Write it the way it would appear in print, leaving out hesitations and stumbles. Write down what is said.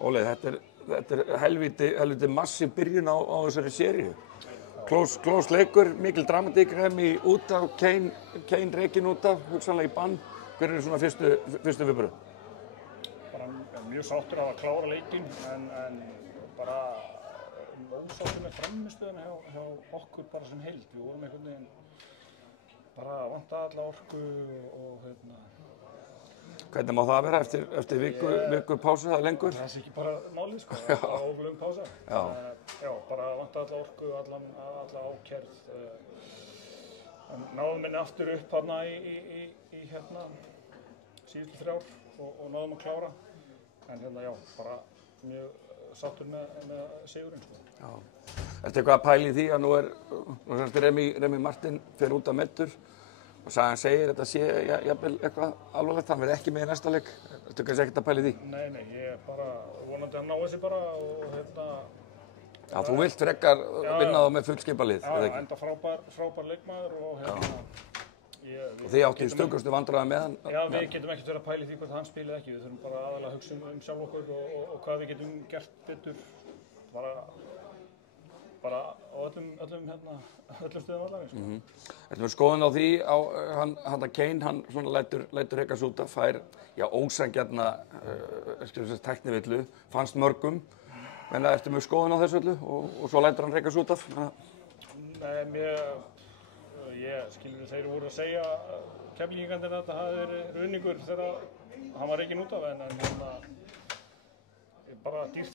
Óli, þetta er helviti massiv byrjun á þessari seríu. Close leikur, mikil dramatík, Remi út af, Kane rekinn út af, hugsanlega í bann. Hver eru svona fyrstu viðbrögð? Bara mjög sáttur af að klára leikinn, en bara ósáttur með frammistöðuna hjá okkur bara sem heild. Við vorum einhvern veginn bara vanta alla orku og Hvernig má það vera eftir viku pásu, það lengur? Það ekki bara málið, sko, það var oflöng pása. Já, bara vanta alla orku, alla ákærð. Náðum minni aftur upp þarna í síðustu 3 og náðum að klára. En já, bara mjög sáttur með sigurinn, sko. Já. Ertu eitthvað að pæla í því að nú er Remi Martin fer út af meiddur og sagan segir þetta sé jafnvel eitthvað alvarlegt, hann verði ekki með í næsta leik. Ertu kannski ekkert að pæla í því? Nei, ég er bara vonandi að ná þessi bara og Já, þú vilt frekar vinna þá með fullskipalið, eða ekki? Já, enda frábær leikmaður og Og þið áttu í stökustu vandræði með hann? Já, við getum ekkert verið að pæla í því hvort hann spili ekki. Við þurfum bara aðalega að hugsa sjálf okkur og hvað við getum gert betur. Bara á öllum stöðum allavega. Ertu með skoðun á því, hann Kane, hann svona lætur rekast út af, fær, ósanngjarna tæknivillu, fannst mörgum. Menna, ertu með skoðun á þessu öllu og svo lætur hann rekast út af? Nei, ég skilur þeir voru að segja Keflvíkingarnir að þetta hafi verið ruðningur þegar hann var rekinn út af, en bara dýrt